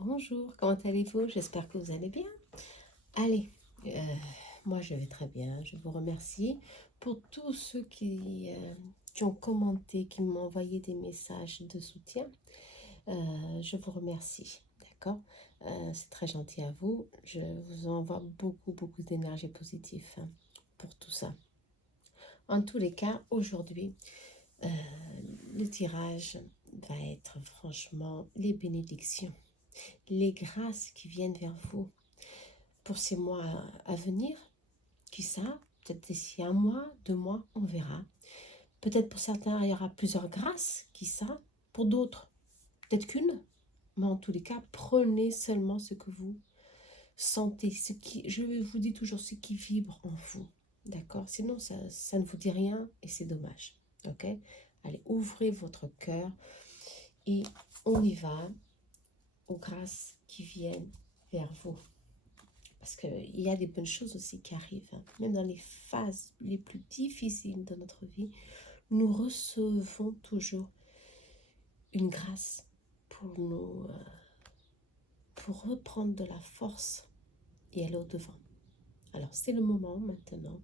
Bonjour, comment allez-vous? J'espère que vous allez bien. Allez, euh, moi je vais très bien. Je vous remercie pour tous ceux qui ont commenté, qui m'ont envoyé des messages de soutien. Je vous remercie, d'accord? C'est très gentil à vous. Je vous envoie beaucoup d'énergie positive pour tout ça. En tous les cas, aujourd'hui, euh, le tirage va être franchement les bénédictions, les grâces qui viennent vers vous pour ces mois à venir. Qui ça? Peut-être d'ici un mois, 2 mois, on verra. Peut-être pour certains, il y aura plusieurs grâces. Qui ça? Pour d'autres, peut-être qu'une. Mais en tous les cas, prenez seulement ce que vous sentez. Je vous dis toujours ce qui vibre en vous. D'accord? Sinon, ça ne vous dit rien et c'est dommage. Ok? Allez, ouvrez votre cœur et on y va aux grâces qui viennent vers vous. Parce qu'il y a des bonnes choses aussi qui arrivent. Même dans les phases les plus difficiles de notre vie, nous recevons toujours une grâce pour reprendre de la force et aller au-devant. Alors, c'est le moment maintenant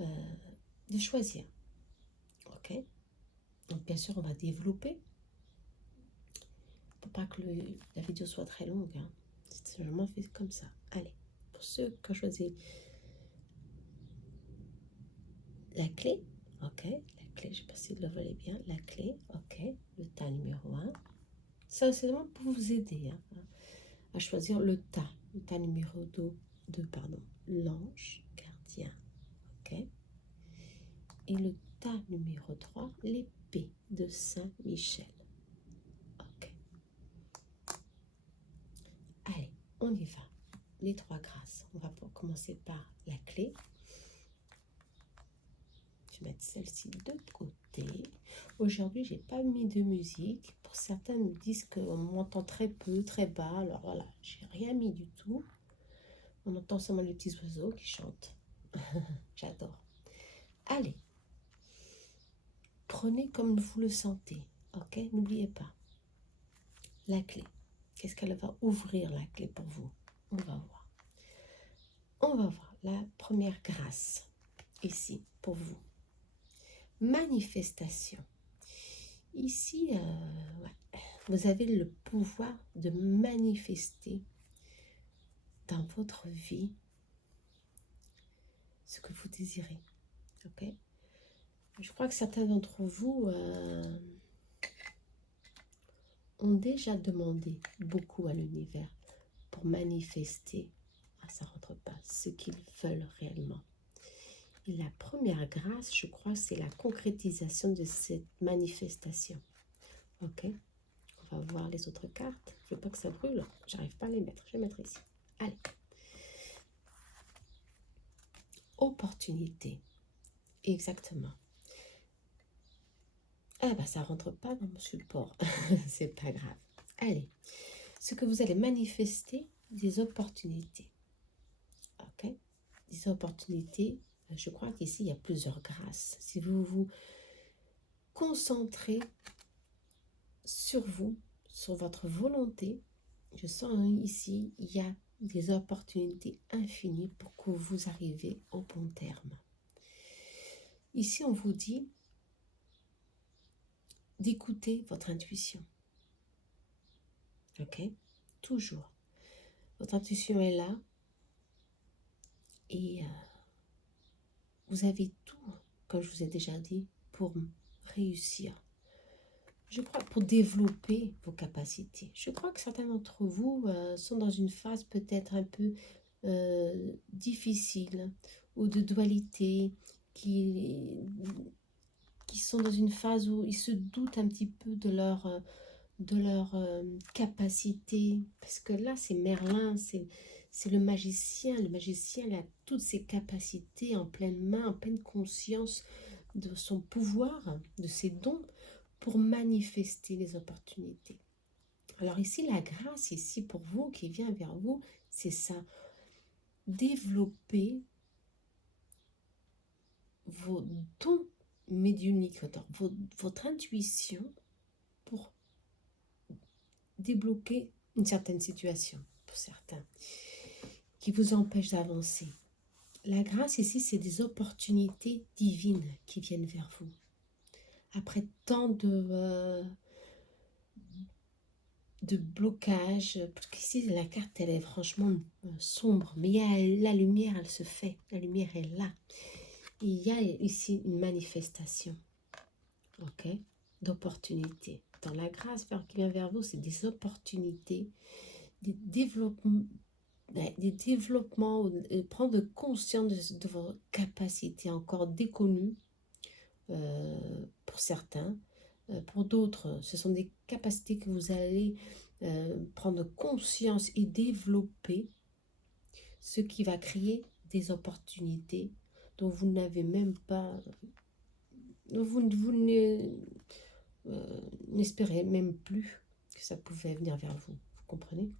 euh, de choisir. Ok? Donc, bien sûr, on va développer pour pas que la vidéo soit très longue. C'est vraiment fait comme ça. Allez, pour ceux qui ont choisi la clé, ok, la clé, je ne sais pas si vous le voyez bien, la clé, ok, le tas numéro 1. Ça, c'est vraiment pour vous aider à choisir le tas numéro 2, pardon, l'ange gardien, ok. Et le tas numéro 3, l'épée de Saint-Michel, ok. Allez, on y va. Les 3 grâces. On va commencer par la clé. Je vais mettre celle-ci de côté. Aujourd'hui, j'ai pas mis de musique. Pour certains me disent qu'on m'entend très peu, très bas. Alors voilà, j'ai rien mis du tout. On entend seulement les petits oiseaux qui chantent. J'adore. Allez, prenez comme vous le sentez. Ok, n'oubliez pas. La clé. Qu'est-ce qu'elle va ouvrir, la clé, pour vous? On va voir. On va voir la première grâce ici pour vous. Manifestation. Ici, vous avez le pouvoir de manifester dans votre vie ce que vous désirez. Ok? Je crois que certains d'entre vous ont déjà demandé beaucoup à l'univers pour manifester, ça rentre pas, ce qu'ils veulent réellement. Et la première grâce, je crois, c'est la concrétisation de cette manifestation. Ok? On va voir les autres cartes. Je veux pas que ça brûle. J'arrive pas à les mettre. Je vais mettre ici. Allez. Opportunité. Exactement. Ah bah ça rentre pas dans mon support. C'est pas grave. Allez. Ce que vous allez manifester, des opportunités. Ok? Des opportunités. Je crois qu'ici, il y a plusieurs grâces. Si vous vous concentrez sur vous, sur votre volonté, je sens ici, il y a des opportunités infinies pour que vous arriviez au bon terme. Ici, on vous dit d'écouter votre intuition. Ok? Toujours. Votre intuition est là et vous avez tout, comme je vous ai déjà dit, pour réussir. Je crois pour développer vos capacités. Je crois que certains d'entre vous sont dans une phase peut-être un peu difficile ou de dualité, qui sont dans une phase où ils se doutent un petit peu de leur capacité. Parce que là, c'est Merlin, c'est le magicien. Le magicien, il a toutes ses capacités en pleine main, en pleine conscience de son pouvoir, de ses dons, pour manifester les opportunités. Alors ici, la grâce, ici, pour vous, qui vient vers vous, c'est ça. Développer vos dons médiumniques, votre intuition pour débloquer une certaine situation, pour certains, qui vous empêche d'avancer. La grâce ici, c'est des opportunités divines qui viennent vers vous. Après tant de blocage, parce qu'ici la carte elle est franchement sombre, mais il y a la lumière, elle se fait, la lumière est là. Et il y a ici une manifestation, ok, d'opportunités. Dans la grâce qui vient vers vous, c'est des opportunités, des développements, prendre conscience de vos capacités encore déconnues pour certains. Pour d'autres, ce sont des capacités que vous allez prendre conscience et développer, ce qui va créer des opportunités dont vous n'avez même pas, dont vous n'espérez même plus que ça pouvait venir vers vous. Vous comprenez?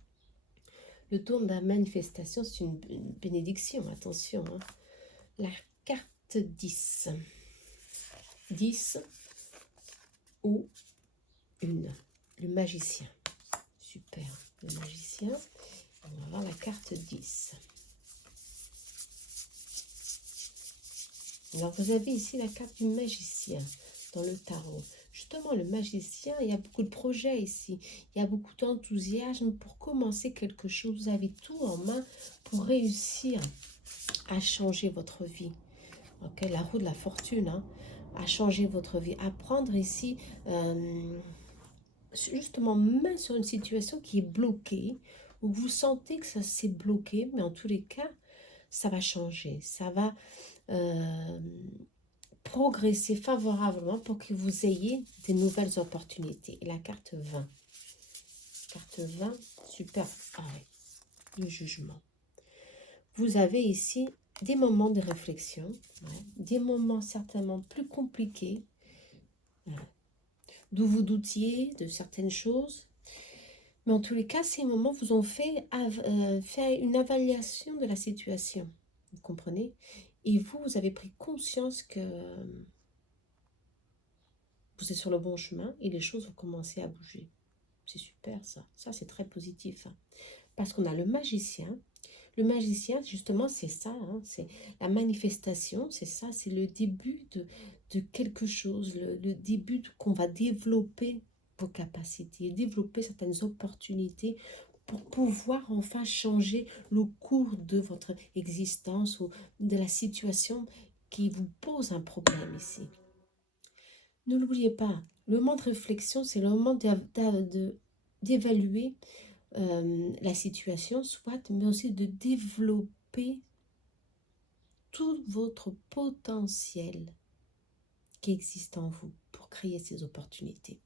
Le tour de la manifestation, c'est une bénédiction, attention. Hein. La carte 10. 10 ou une. Le magicien. Super. Le magicien. On va voir la carte 10. Alors, vous avez ici la carte du magicien dans le tarot. Justement, le magicien, il y a beaucoup de projets ici. Il y a beaucoup d'enthousiasme pour commencer quelque chose. Vous avez tout en main pour réussir à changer votre vie. Okay, la roue de la fortune, hein, à changer votre vie. À prendre ici, justement, main sur une situation qui est bloquée, où vous sentez que ça s'est bloqué, mais en tous les cas, ça va changer. Ça va progresser favorablement pour que vous ayez des nouvelles opportunités. Et la carte 20. Carte 20, super. Ah oui, le jugement. Vous avez ici des moments de réflexion, des moments certainement plus compliqués, d'où vous doutiez de certaines choses. Mais en tous les cas, ces moments vous ont fait une évaluation de la situation. Vous comprenez? Et vous avez pris conscience que vous êtes sur le bon chemin et les choses vont commencer à bouger. C'est super ça. Ça, c'est très positif. Hein. Parce qu'on a le magicien. Le magicien, justement, c'est ça. Hein, c'est la manifestation, c'est ça. C'est le début de quelque chose. Le début qu'on va développer vos capacités, développer certaines opportunités pour pouvoir enfin changer le cours de votre existence ou de la situation qui vous pose un problème ici. Ne l'oubliez pas, le moment de réflexion, c'est le moment d'évaluer la situation, soit, mais aussi de développer tout votre potentiel qui existe en vous pour créer ces opportunités.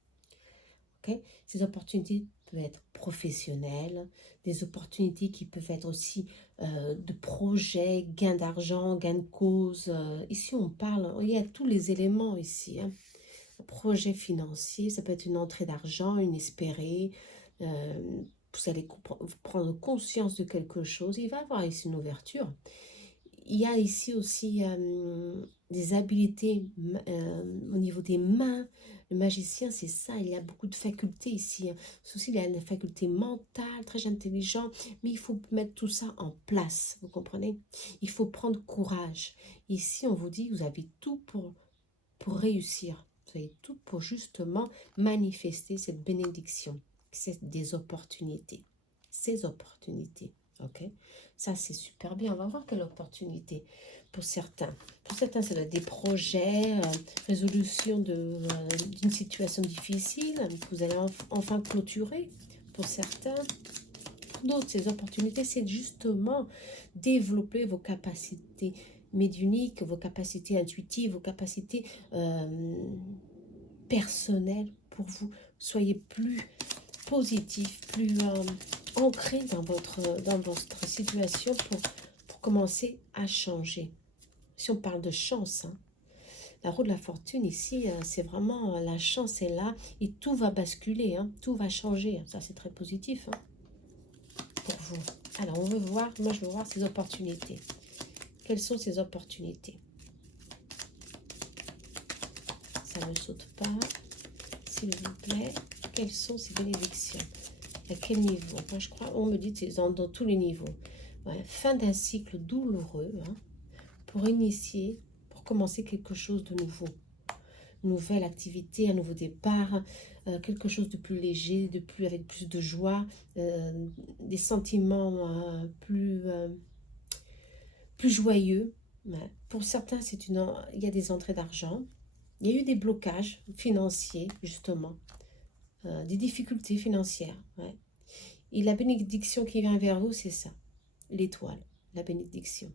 Okay? Ces opportunités peuvent être professionnelles, des opportunités qui peuvent être aussi de projets, gains d'argent, gains de cause. Ici, on parle, il y a tous les éléments ici. Hein. Projet financier, ça peut être une entrée d'argent, une espérée. Vous allez prendre conscience de quelque chose. Il va y avoir ici une ouverture. Il y a ici aussi des habiletés au niveau des mains. Le magicien, c'est ça. Il y a beaucoup de facultés ici. Aussi, il y a une faculté mentale, très intelligent. Mais il faut mettre tout ça en place. Vous comprenez? Il faut prendre courage. Ici, on vous dit, vous avez tout pour réussir. Vous avez tout pour justement manifester cette bénédiction. C'est des opportunités. Ces opportunités. Ok, ça c'est super bien. On va voir quelle opportunité pour certains. Pour certains, ça doit être des projets, résolution d'une situation difficile que vous allez enfin clôturer. Pour certains, pour d'autres, ces opportunités, c'est justement développer vos capacités médiumniques, vos capacités intuitives, vos capacités personnelles pour vous. Soyez plus positif, plus ancré dans votre situation pour commencer à changer. Si on parle de chance, hein, la roue de la fortune ici, c'est vraiment la chance est là et tout va basculer, hein, tout va changer. Ça, c'est très positif hein, pour vous. Alors, on veut voir, moi je veux voir ces opportunités. Quelles sont ces opportunités? Ça ne saute pas, s'il vous plaît. Quelles sont ces bénédictions? À quel niveau? Moi, je crois, on me dit que c'est dans tous les niveaux. Ouais, fin d'un cycle douloureux, hein, pour initier, pour commencer quelque chose de nouveau. Nouvelle activité, un nouveau départ, quelque chose de plus léger, avec plus de joie, des sentiments plus joyeux. Ouais. Pour certains, il y a des entrées d'argent. Il y a eu des blocages financiers, justement, des difficultés financières. Ouais. Et la bénédiction qui vient vers vous, c'est ça. L'étoile, la bénédiction,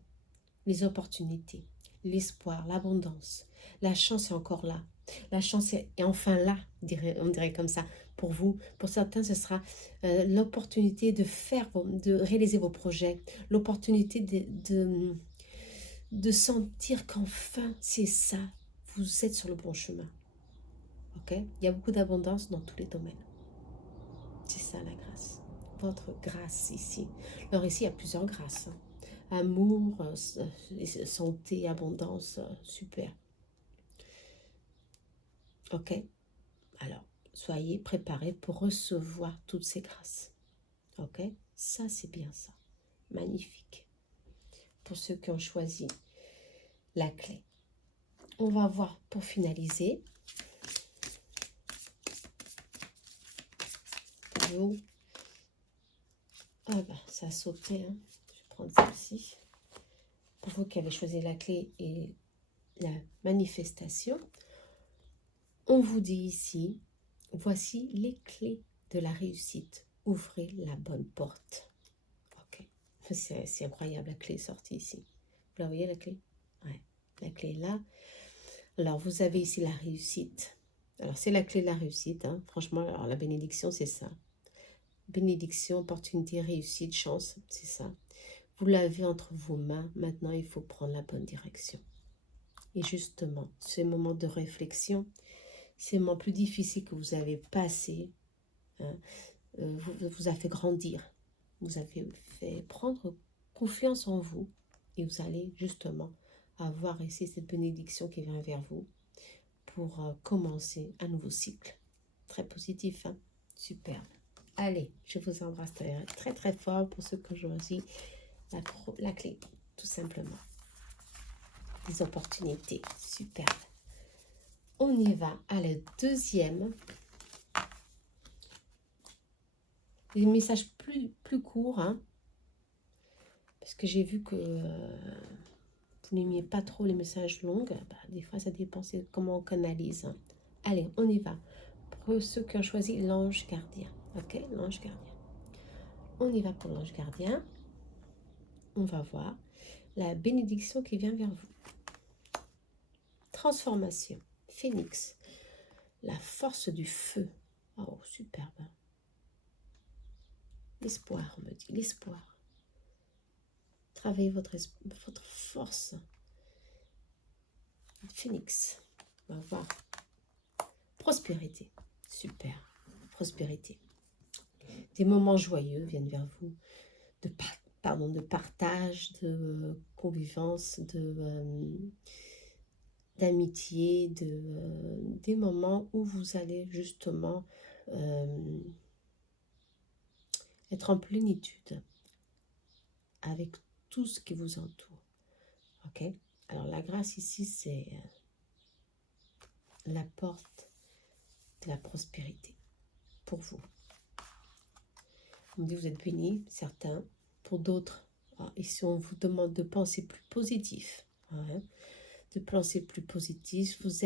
les opportunités, l'espoir, l'abondance. La chance est encore là. La chance est enfin là, on dirait comme ça, pour vous. Pour certains, ce sera l'opportunité de réaliser vos projets, l'opportunité de sentir qu'enfin, c'est ça, vous êtes sur le bon chemin. Ok? Il y a beaucoup d'abondance dans tous les domaines. C'est ça la grâce. Votre grâce ici. Alors ici, il y a plusieurs grâces. Hein. Amour, santé, abondance, super. Ok? Alors, soyez préparés pour recevoir toutes ces grâces. Ok? Ça, c'est bien ça. Magnifique. Pour ceux qui ont choisi la clé. On va voir pour finaliser. Vous. Ah bah, ça a sauté. Hein. Je vais prendre celle-ci. Pour vous qui avez choisi la clé et la manifestation, on vous dit ici, voici les clés de la réussite. Ouvrez la bonne porte. Ok. C'est incroyable, la clé est sortie ici. Vous la voyez, la clé? Ouais. La clé est là. Alors, vous avez ici la réussite. Alors, c'est la clé de la réussite. Hein. Franchement, alors, la bénédiction, c'est ça. Bénédiction, opportunité, réussite, chance, c'est ça. Vous l'avez entre vos mains. Maintenant, il faut prendre la bonne direction. Et justement, ces moments de réflexion, ces moments plus difficiles que vous avez passés, hein, vous a fait grandir. Vous avez fait prendre confiance en vous. Et vous allez justement avoir ici cette bénédiction qui vient vers vous pour commencer un nouveau cycle. Très positif, hein? Superbe. Allez, je vous embrasse très très fort pour ceux qui ont choisi la clé, tout simplement. Des opportunités, superbe. On y va à la deuxième. Des messages plus courts, hein, parce que j'ai vu que vous n'aimiez pas trop les messages longs. Bah, des fois, ça dépend comment on canalise. Hein. Allez, on y va. Pour ceux qui ont choisi l'ange gardien. Ok, l'ange gardien. On y va pour l'ange gardien. On va voir la bénédiction qui vient vers vous. Transformation, phénix, la force du feu. Oh, superbe. L'espoir, on me dit, l'espoir. Travaillez votre force. Phénix, on va voir. Prospérité, super. Prospérité. Des moments joyeux viennent vers vous, de partage, de convivence, d'amitié, des moments où vous allez justement être en plénitude avec tout ce qui vous entoure. Ok? Alors la grâce ici, c'est la porte de la prospérité pour vous. On me dit vous êtes bénis, certains. Pour d'autres, ici on vous demande de penser plus positif. Hein, de penser plus positif. Vous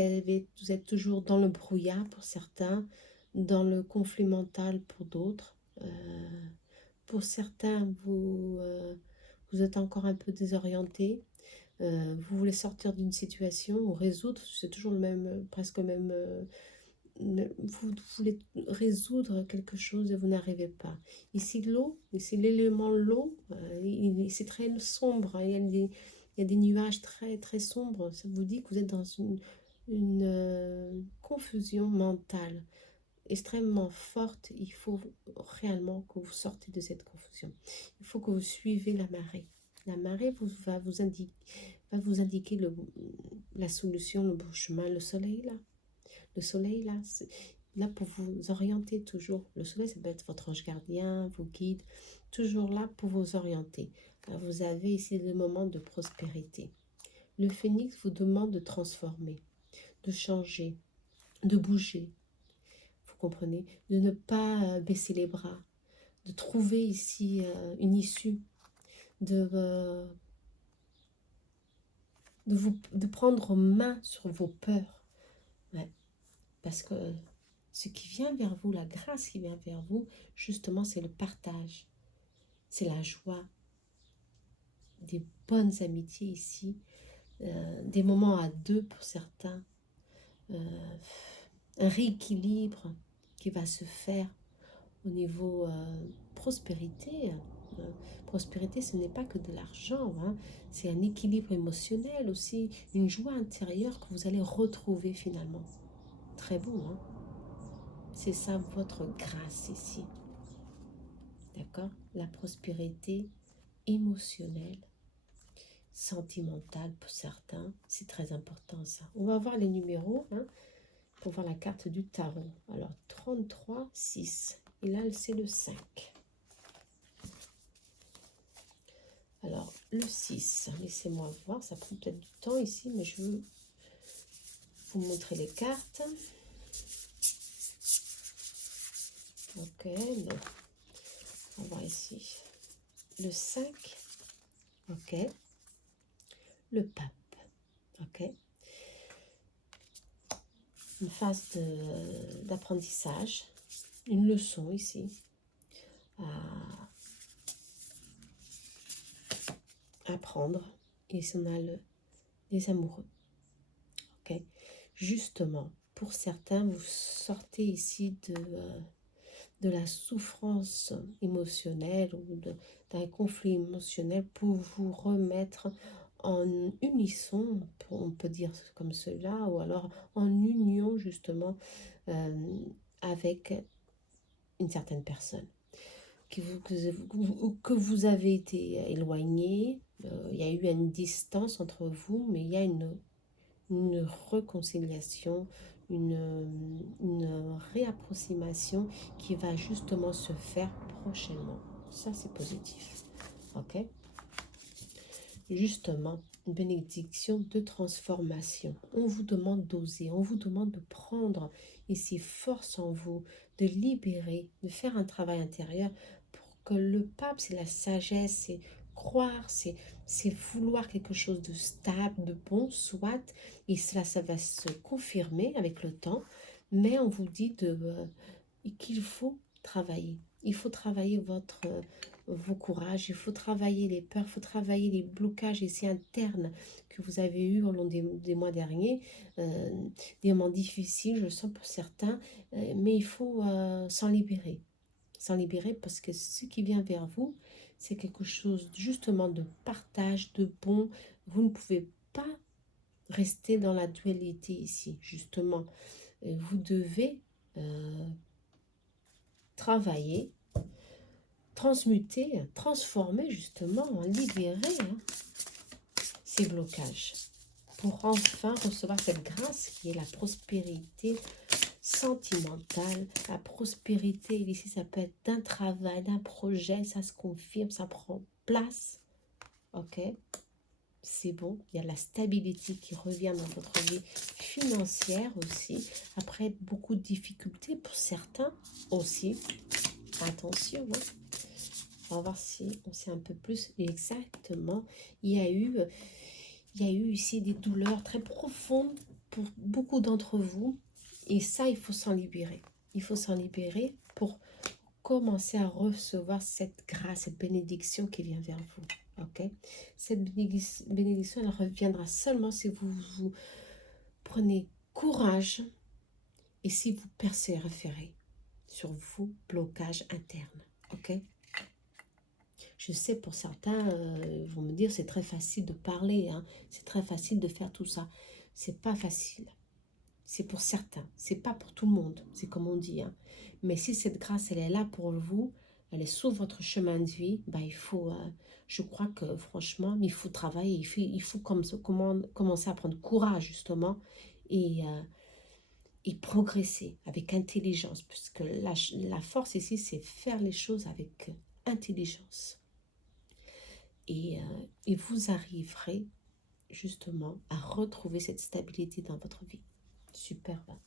êtes toujours dans le brouillard pour certains, dans le conflit mental pour d'autres. Pour certains, vous êtes encore un peu désorienté. Vous voulez sortir d'une situation ou résoudre, c'est toujours le même, presque le même. Vous voulez résoudre quelque chose et vous n'arrivez pas. Ici, l'eau, ici l'élément l'eau, c'est très sombre. Hein, il y a des nuages très, très sombres. Ça vous dit que vous êtes dans une confusion mentale extrêmement forte. Il faut réellement que vous sortez de cette confusion. Il faut que vous suivez la marée. La marée va vous indiquer la solution, le bon chemin, le soleil là. Le soleil là, là pour vous orienter toujours. Le soleil, ça peut être votre ange gardien, vos guides, toujours là pour vous orienter. Alors, vous avez ici le moment de prospérité. Le phénix vous demande de transformer, de changer, de bouger. Vous comprenez? De ne pas baisser les bras, de trouver ici une issue, de prendre main sur vos peurs. Ouais. Parce que ce qui vient vers vous, la grâce qui vient vers vous, justement, c'est le partage. C'est la joie, des bonnes amitiés ici, des moments à deux pour certains, un rééquilibre qui va se faire au niveau prospérité. Prospérité, ce n'est pas que de l'argent, hein. C'est un équilibre émotionnel aussi, une joie intérieure que vous allez retrouver finalement. Très beau, hein. C'est ça votre grâce ici. D'accord? La prospérité émotionnelle, sentimentale pour certains, c'est très important ça. On va voir les numéros, hein, pour voir la carte du tarot. Alors 33, 6. Et là, c'est le 5. Alors, le 6, laissez-moi voir, ça prend peut-être du temps ici, mais je veux vous montrer les cartes. Ok, non. On va voir ici. Le 5, ok. Le pape, ok. Une phase d'apprentissage, une leçon ici à apprendre. Et on a les amoureux, ok. Justement, pour certains, vous sortez ici de la souffrance émotionnelle ou d'un conflit émotionnel pour vous remettre en unisson, on peut dire comme cela, ou alors en union justement avec une certaine personne que vous avez été éloigné. Il y a eu une distance entre vous, mais il y a une réconciliation, une réapproximation qui va justement se faire prochainement. Ça, c'est positif. Ok? Justement, une bénédiction de transformation. On vous demande d'oser, on vous demande de prendre ici force en vous, de libérer, de faire un travail intérieur pour que le pape, c'est la sagesse, c'est croire, c'est vouloir quelque chose de stable, de bon, soit, et cela, ça va se confirmer avec le temps, mais on vous dit qu'il faut travailler. Il faut travailler vos courages, il faut travailler les peurs, il faut travailler les blocages ici internes que vous avez eu au long des mois derniers, des moments difficiles, je le sens pour certains, mais il faut s'en libérer. S'en libérer parce que ce qui vient vers vous, c'est quelque chose justement de partage, de bon. Vous ne pouvez pas rester dans la dualité ici, justement. Vous devez travailler, transmuter, transformer justement, libérer ces blocages pour enfin recevoir cette grâce qui est la prospérité sentimentale, la prospérité. Ici, ça peut être d'un travail, d'un projet, ça se confirme, ça prend place. Ok, c'est bon, il y a la stabilité qui revient dans votre vie financière aussi. Après, beaucoup de difficultés pour certains aussi. Attention, hein. On va voir si on sait un peu plus exactement. Il y a eu ici des douleurs très profondes pour beaucoup d'entre vous. Et ça, il faut s'en libérer. Il faut s'en libérer pour commencer à recevoir cette grâce, cette bénédiction qui vient vers vous. Ok? Cette bénédiction, elle reviendra seulement si vous prenez courage et si vous persévérez sur vos blocages internes. Ok? Je sais pour certains, vont me dire c'est très facile de parler, hein, c'est très facile de faire tout ça. C'est pas facile. C'est pour certains, c'est pas pour tout le monde, c'est comme on dit. Hein. Mais si cette grâce, elle est là pour vous, elle est sur votre chemin de vie, bah, il faut, je crois que franchement, il faut travailler, commencer à prendre courage justement et et progresser avec intelligence, puisque la force ici, c'est faire les choses avec intelligence. Et vous arriverez justement à retrouver cette stabilité dans votre vie. Superbe.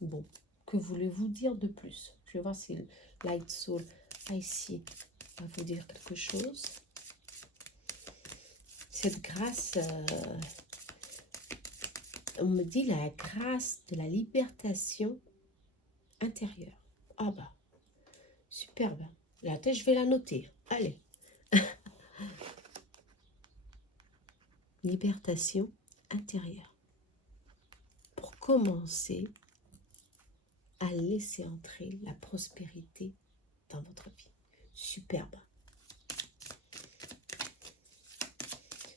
Bon, que voulez-vous dire de plus? Je vais voir si Light Soul ici va vous dire quelque chose. Cette grâce, on me dit la grâce de la libération intérieure. Ah bah, superbe. Là, je vais la noter. Allez. Libération intérieure. Pour commencer à laisser entrer la prospérité dans votre vie. Superbe.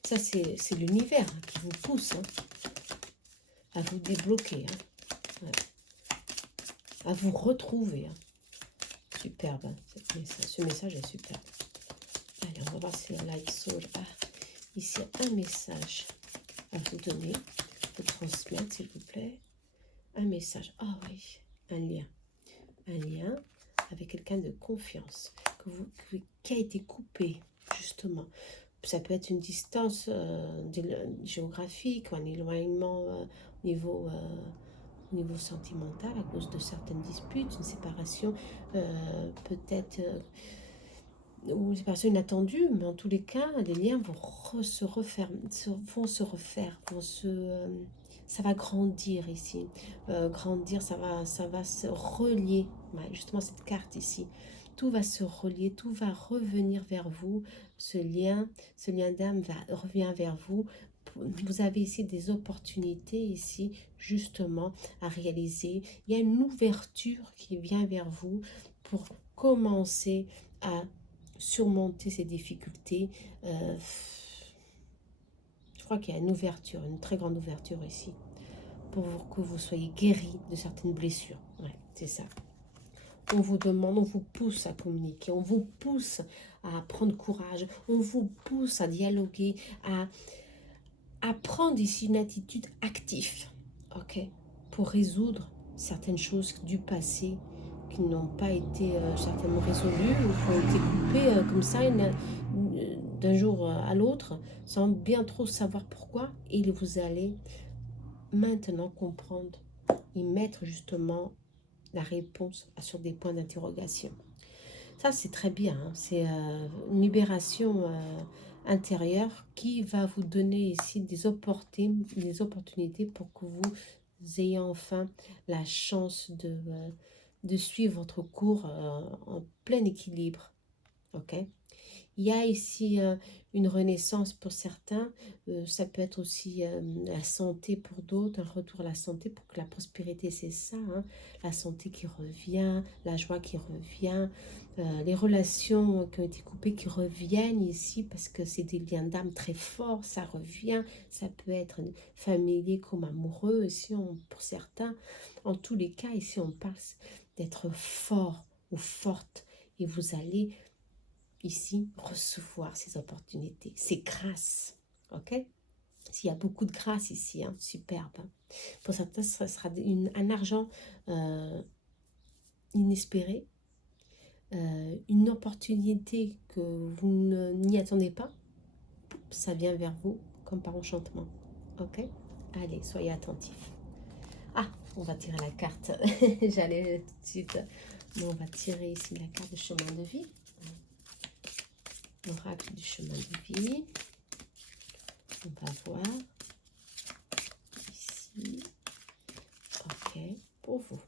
Ça, c'est l'univers qui vous pousse à vous débloquer, ouais, à vous retrouver. Superbe, ce message est superbe. Allez, on va voir si Light Soul a ici un message à vous donner, vous transmettre, s'il vous plaît. Un message, ah oui, un lien avec quelqu'un de confiance qui a été coupé, justement. Ça peut être une distance géographique, ou un éloignement au niveau sentimental à cause de certaines disputes, une séparation peut-être ou une séparation inattendue, mais en tous les cas, les liens vont se refaire, ça va grandir ici. Grandir, ça va se relier. Ouais, justement, cette carte ici. Tout va se relier, tout va revenir vers vous. Ce lien d'âme revient vers vous. Vous avez ici des opportunités ici, justement, à réaliser. Il y a une ouverture qui vient vers vous pour commencer à surmonter ces difficultés. Je crois qu'il y a une ouverture, une très grande ouverture ici, pour que vous soyez guéri de certaines blessures. Ouais, c'est ça. On vous demande, on vous pousse à communiquer, on vous pousse à prendre courage, on vous pousse à dialoguer, à prendre ici une attitude active, ok, pour résoudre certaines choses du passé qui n'ont pas été certainement résolues ou qui ont été coupées comme ça d'un jour à l'autre sans bien trop savoir pourquoi, et vous allez maintenant comprendre et mettre justement la réponse sur des points d'interrogation. Ça, c'est très bien, hein. C'est une libération intérieure qui va vous donner ici des opportunités pour que vous ayez enfin la chance de suivre votre cours en plein équilibre. Ok? Il y a ici une renaissance pour certains, ça peut être aussi la santé pour d'autres, un retour à la santé pour que la prospérité, c'est ça, hein, la santé qui revient, la joie qui revient, les relations qui ont été coupées qui reviennent ici parce que c'est des liens d'âme très forts, ça revient, ça peut être familier comme amoureux ici pour certains. En tous les cas, ici on parle d'être fort ou forte et vous allez ici recevoir ces opportunités, ces grâces, ok? S'il y a beaucoup de grâce ici, hein, superbe. Pour certains, ce sera un argent inespéré, une opportunité que vous n'y attendez pas, ça vient vers vous comme par enchantement, ok? Allez, soyez attentifs. Ah, on va tirer la carte, j'allais tout de suite, mais on va tirer ici la carte de chemin de vie. L'oracle du chemin de vie. On va voir ici. Ok, pour vous.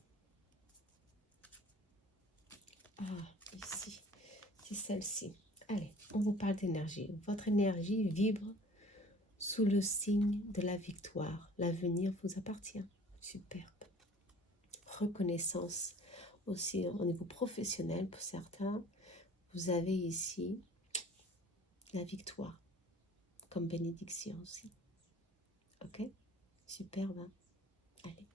Ah, ici, c'est celle-ci. Allez, on vous parle d'énergie. Votre énergie vibre sous le signe de la victoire. L'avenir vous appartient. Superbe. Reconnaissance aussi au niveau professionnel pour certains. Vous avez ici la victoire comme bénédiction aussi. Ok? Superbe. Hein? Allez.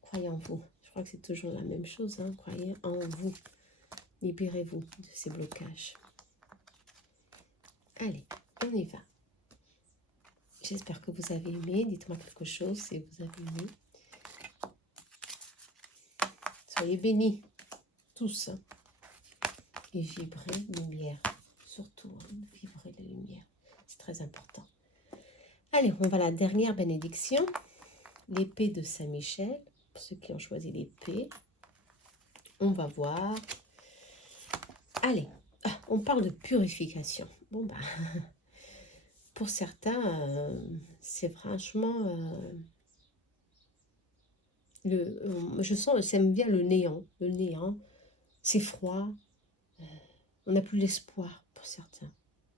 Croyez en vous. Je crois que c'est toujours la même chose. Hein? Croyez en vous. Libérez-vous de ces blocages. Allez, on y va. J'espère que vous avez aimé. Dites-moi quelque chose si vous avez aimé. Soyez bénis, tous. Hein. Et vibrez lumière. Surtout, hein, vibrez la lumière. C'est très important. Allez, on va à la dernière bénédiction. L'épée de Saint-Michel. Pour ceux qui ont choisi l'épée. On va voir. Allez, on parle de purification. Bon, bah, pour certains, c'est franchement... je sens, ça me vient le néant. Le néant, c'est froid. On n'a plus l'espoir pour certains.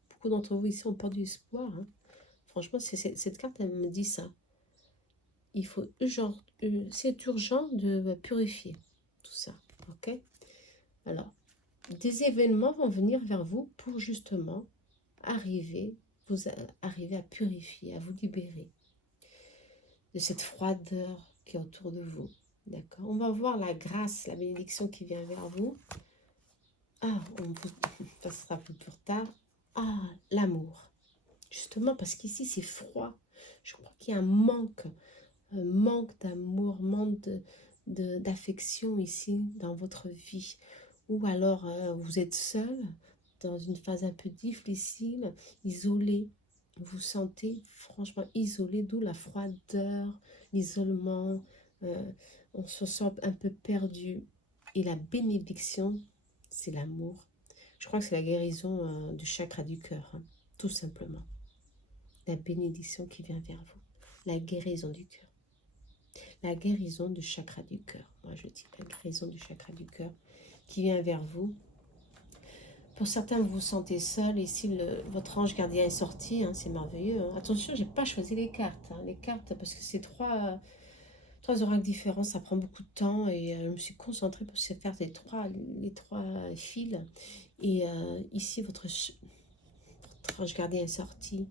Beaucoup d'entre vous ici ont perdu espoir. Hein. Franchement, cette carte, elle me dit ça. Il faut, genre, c'est urgent de purifier tout ça. Ok? Alors, des événements vont venir vers vous pour justement arriver à purifier, à vous libérer de cette froideur qui est autour de vous. D'accord? On va voir la grâce, la bénédiction qui vient vers vous. Ah, ça sera plus tard. Ah, l'amour. Justement, parce qu'ici, c'est froid. Je crois qu'il y a un manque d'amour, manque d'affection ici dans votre vie. Ou alors, vous êtes seul, dans une phase un peu difficile, isolé. Vous vous sentez franchement isolé, d'où la froideur, l'isolement. On se sent un peu perdu. Et la bénédiction, c'est l'amour. Je crois que c'est la guérison du chakra du cœur, hein, tout simplement. La bénédiction qui vient vers vous. La guérison du cœur. La guérison du chakra du cœur. Moi, je dis la guérison du chakra du cœur qui vient vers vous. Pour certains, vous vous sentez seul. Et si votre ange gardien est sorti, hein, c'est merveilleux. Hein. Attention, je n'ai pas choisi les cartes. Hein, les cartes, parce que c'est trois oracles différents. Ça prend beaucoup de temps. Et je me suis concentrée pour faire les trois fils. Et ici, votre ange gardien est sorti.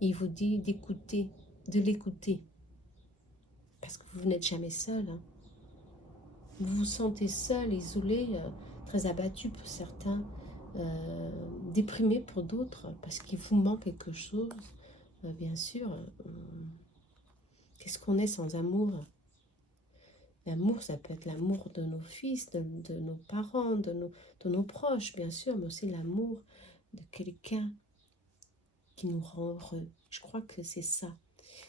Il vous dit d'écouter, de l'écouter. Parce que vous n'êtes jamais seul. Hein. Vous vous sentez seul, isolé, très abattu pour certains, déprimé pour d'autres, parce qu'il vous manque quelque chose. Bien sûr, qu'est-ce qu'on est sans amour? L'amour, ça peut être l'amour de nos fils, de nos parents, de nos proches, bien sûr, mais aussi l'amour de quelqu'un qui nous rend heureux. Je crois que c'est ça.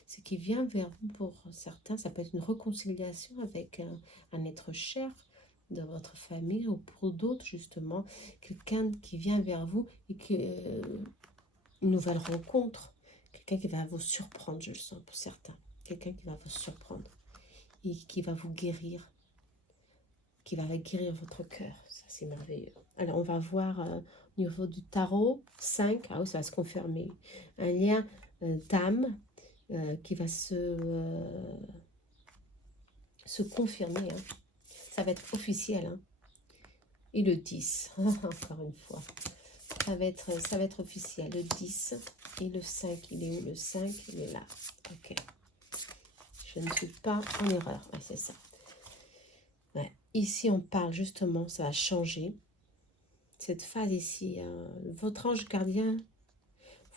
Ce qui vient vers vous pour certains, ça peut être une réconciliation avec un être cher de votre famille, ou pour d'autres justement, quelqu'un qui vient vers vous et qui une nouvelle rencontre, quelqu'un qui va vous surprendre, je le sens pour certains, quelqu'un qui va vous surprendre et qui va vous guérir, qui va guérir votre cœur. Ça, c'est merveilleux. Alors, on va voir au niveau du tarot 5, ah oui, ça va se confirmer, un lien d'âme qui va se confirmer. Hein. Ça va être officiel. Hein. Et le 10, encore une fois. Ça va être officiel. Le 10 et le 5. Il est où le 5? Il est là. Ok. Je ne suis pas en erreur. Ouais, c'est ça. Ouais. Ici, on parle justement, ça va changer. Cette phase ici, votre ange gardien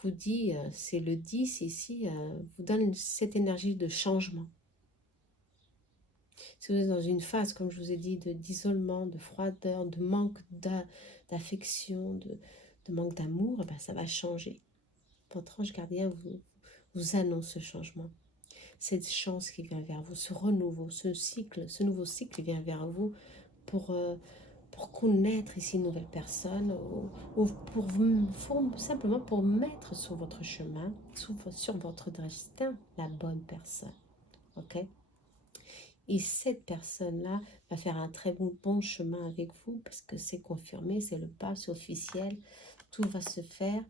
vous dit, c'est le 10 ici, vous donne cette énergie de changement. Si vous êtes dans une phase, comme je vous ai dit, d'isolement, de froideur, de manque d'affection, de manque d'amour, ben ça va changer. Votre ange gardien vous annonce ce changement. Cette chance qui vient vers vous, ce renouveau, ce nouveau cycle qui vient vers vous pour connaître ici une nouvelle personne, ou simplement pour mettre sur votre chemin, sur votre destin, la bonne personne. Ok? Et cette personne-là va faire un très bon chemin avec vous, parce que c'est confirmé, c'est le pas, c'est officiel. Tout va se faire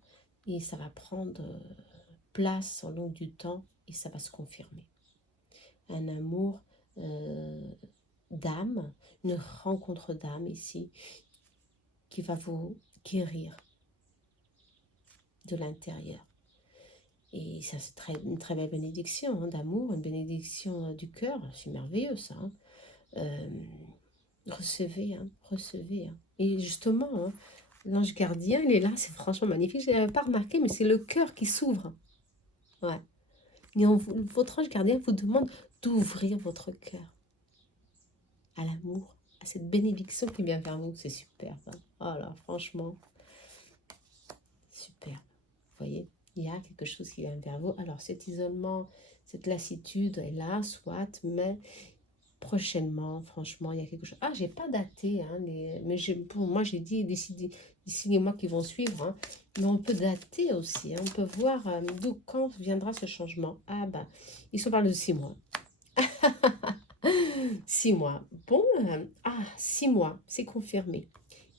et ça va prendre place au long du temps et ça va se confirmer. Un amour d'âme, une rencontre d'âme ici, qui va vous guérir de l'intérieur. Et ça, c'est une très belle bénédiction hein, d'amour, une bénédiction du cœur. C'est merveilleux, ça. Hein. Recevez, hein, recevez. Hein. Et justement, hein, l'ange gardien, il est là, c'est franchement magnifique. Je ne l'avais pas remarqué, mais c'est le cœur qui s'ouvre. Ouais. Et votre ange gardien vous demande d'ouvrir votre cœur à l'amour, à cette bénédiction qui vient vers vous. C'est superbe. Hein. Voilà, franchement, superbe. Vous voyez, il y a quelque chose qui vient vers vous. Alors, cet isolement, cette lassitude est là, soit, mais prochainement, franchement, il y a quelque chose. Ah, j'ai pas daté, hein, mais pour moi, j'ai dit d'ici les mois qui vont suivre. Hein, mais on peut dater aussi. Hein, on peut voir d'où, quand viendra ce changement. Ah, bah, ils se parlent de 6 mois. 6 mois. Bon, 6 mois, c'est confirmé.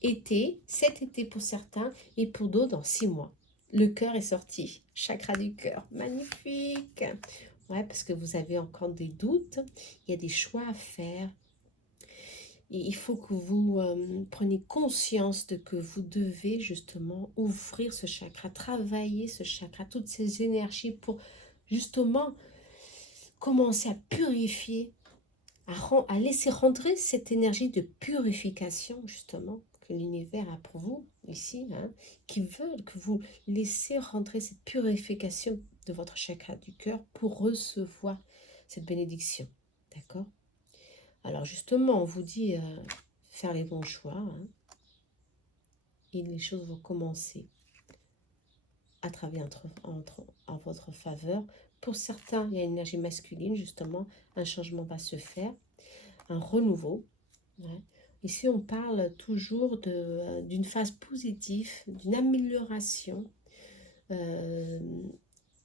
Été, cet été pour certains et pour d'autres dans 6 mois. Le cœur est sorti. Chakra du cœur. Magnifique. Ouais, parce que vous avez encore des doutes. Il y a des choix à faire. Et il faut que vous preniez conscience de que vous devez justement ouvrir ce chakra, travailler ce chakra, toutes ces énergies pour justement commencer à purifier, à laisser rentrer cette énergie de purification justement que l'univers a pour vous ici, hein, qui veulent que vous laissez rentrer cette purification de votre chakra du cœur pour recevoir cette bénédiction. D'accord? Alors justement, on vous dit faire les bons choix, hein, et les choses vont commencer à travailler en votre faveur. Pour certains, il y a une énergie masculine, justement, un changement va se faire, un renouveau. Ouais. Ici, on parle toujours d'une phase positive, d'une amélioration euh,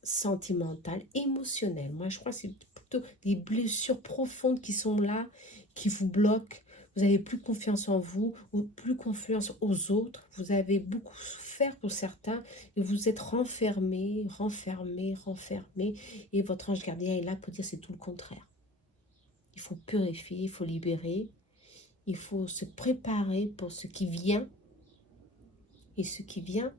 sentimentale, émotionnelle. Moi, je crois que c'est plutôt des blessures profondes qui sont là, qui vous bloquent. Vous n'avez plus confiance en vous, ou plus confiance aux autres. Vous avez beaucoup souffert pour certains et vous êtes renfermé, renfermé, renfermé. Et votre ange gardien est là pour dire c'est tout le contraire. Il faut purifier, il faut libérer, il faut se préparer pour ce qui vient. Et ce qui vient,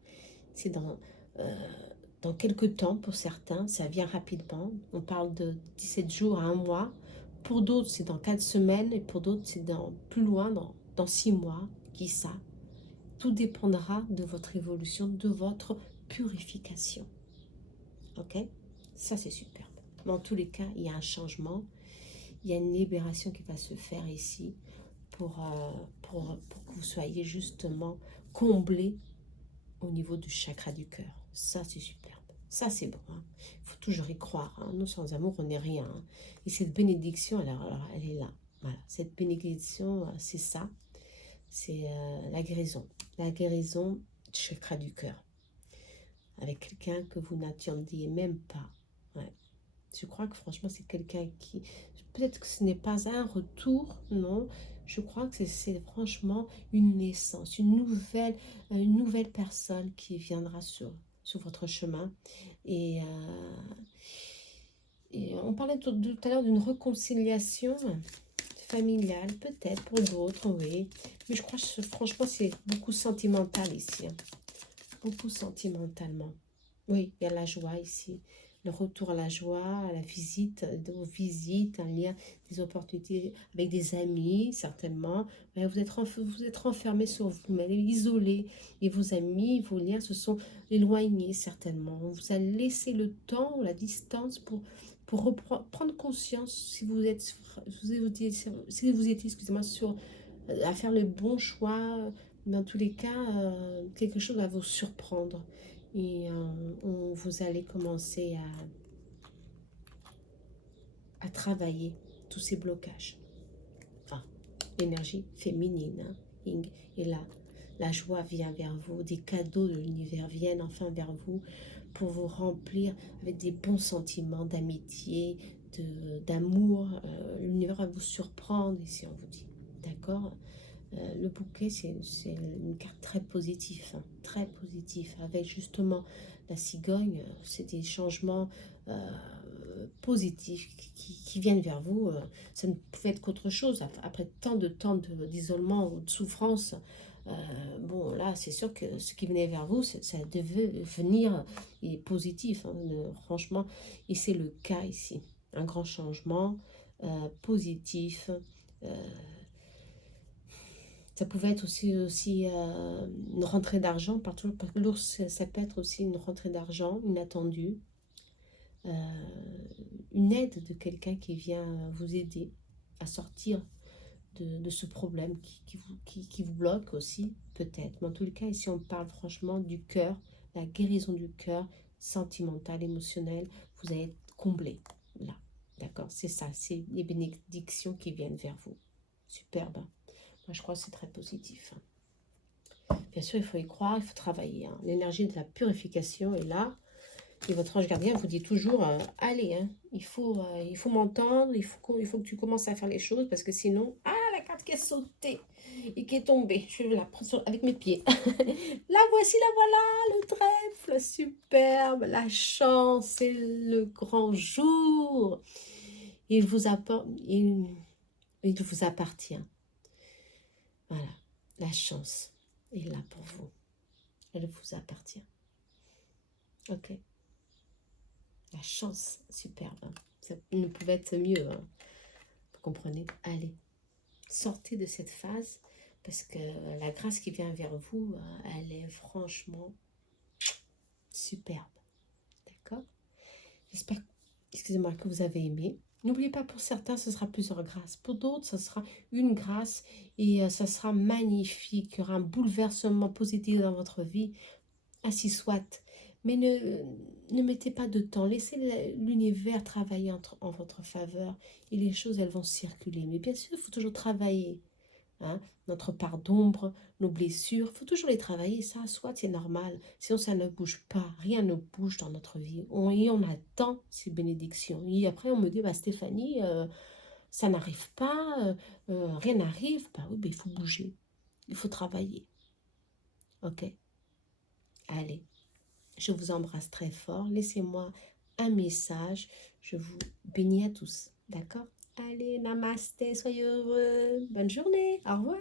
c'est dans quelques temps pour certains, ça vient rapidement. On parle de 17 jours à un mois. Pour d'autres, c'est dans 4 semaines. Et pour d'autres, c'est plus loin, dans 6 mois. Qui ça? Tout dépendra de votre évolution, de votre purification. Ok? Ça, c'est superbe. Mais en tous les cas, il y a un changement. Il y a une libération qui va se faire ici pour que vous soyez justement comblé au niveau du chakra du cœur. Ça, c'est superbe. Ça, c'est bon. Hein. Il faut toujours y croire. Hein. Nous, sans amour, on n'est rien. Hein. Et cette bénédiction, alors, elle est là. Voilà. Cette bénédiction, c'est ça. C'est la guérison. La guérison du chakra du cœur. Avec quelqu'un que vous n'attendiez même pas. Ouais. Je crois que franchement, c'est quelqu'un qui... Peut-être que ce n'est pas un retour, non. Je crois que c'est franchement une naissance, une nouvelle personne qui viendra sur votre chemin. Et, on parlait tout à l'heure d'une réconciliation familiale, peut-être pour d'autres, oui. Mais je crois que franchement, c'est beaucoup sentimental ici. Hein. Beaucoup sentimentalement. Oui, il y a la joie ici. Le retour à la joie, à la visite, aux visites, un lien, des opportunités avec des amis, certainement. Mais vous êtes renfermé sur vous-même, isolé. Et vos amis, vos liens se sont éloignés, certainement. On vous a laissé le temps, la distance pour prendre conscience si vous étiez, excusez-moi, à faire le bon choix. Dans tous les cas, quelque chose va vous surprendre. Et vous allez commencer à travailler tous ces blocages. Ah, l'énergie féminine. Hein, et là, la joie vient vers vous. Des cadeaux de l'univers viennent enfin vers vous pour vous remplir avec des bons sentiments d'amitié, d'amour. L'univers va vous surprendre ici, on vous dit. D'accord? Le bouquet, c'est une carte très positive, hein, très positive, avec justement la cigogne, c'est des changements positifs qui viennent vers vous. Ça ne pouvait être qu'autre chose, après tant de temps d'isolement ou de souffrance. Bon, là, c'est sûr que ce qui venait vers vous, ça devait venir et positif, hein, franchement, et c'est le cas ici. Un grand changement positif. Ça pouvait être aussi une rentrée d'argent, parce que l'ours, ça peut être aussi une rentrée d'argent inattendue, euh, une aide de quelqu'un qui vient vous aider à sortir de ce problème qui vous bloque aussi, peut-être. Mais en tout cas, ici, on parle franchement du cœur, la guérison du cœur, sentimental, émotionnel. Vous allez être comblé, là. D'accord? C'est ça, c'est les bénédictions qui viennent vers vous. Superbe. Hein. Moi, je crois que c'est très positif. Hein. Bien sûr, il faut y croire, il faut travailler. Hein. L'énergie de la purification est là. Et votre ange gardien vous dit toujours, allez, hein, il faut m'entendre, il faut que tu commences à faire les choses, parce que sinon, ah, la carte qui est sautée et qui est tombée, je vais la prendre avec mes pieds. La voici, la voilà, le trèfle, superbe, la chance, c'est le grand jour. Il vous apporte, il vous appartient. Voilà, la chance est là pour vous. Elle vous appartient. Ok. La chance, superbe. Hein. Ça ne pouvait être mieux. Hein. Vous comprenez? Allez, sortez de cette phase parce que la grâce qui vient vers vous, elle est franchement superbe. D'accord? J'espère, excusez-moi, que vous avez aimé. N'oubliez pas, pour certains, ce sera plusieurs grâces. Pour d'autres, ce sera une grâce et ça sera magnifique. Il y aura un bouleversement positif dans votre vie. Ainsi soit. Mais ne mettez pas de temps. Laissez l'univers travailler en votre faveur. Et les choses, elles vont circuler. Mais bien sûr, il faut toujours travailler. Hein. Notre part d'ombre, nos blessures, il faut toujours les travailler. Ça, soit c'est normal. Sinon, ça ne bouge pas. Rien ne bouge dans notre vie. Et on attend ces bénédictions. Et après, on me dit, bah, Stéphanie, ça n'arrive pas. Rien n'arrive. Bah oui, mais il faut bouger. Il faut travailler. Ok? Allez. Je vous embrasse très fort. Laissez-moi un message. Je vous bénis à tous. D'accord? Allez, namasté, soyez heureux. Bonne journée. Au revoir.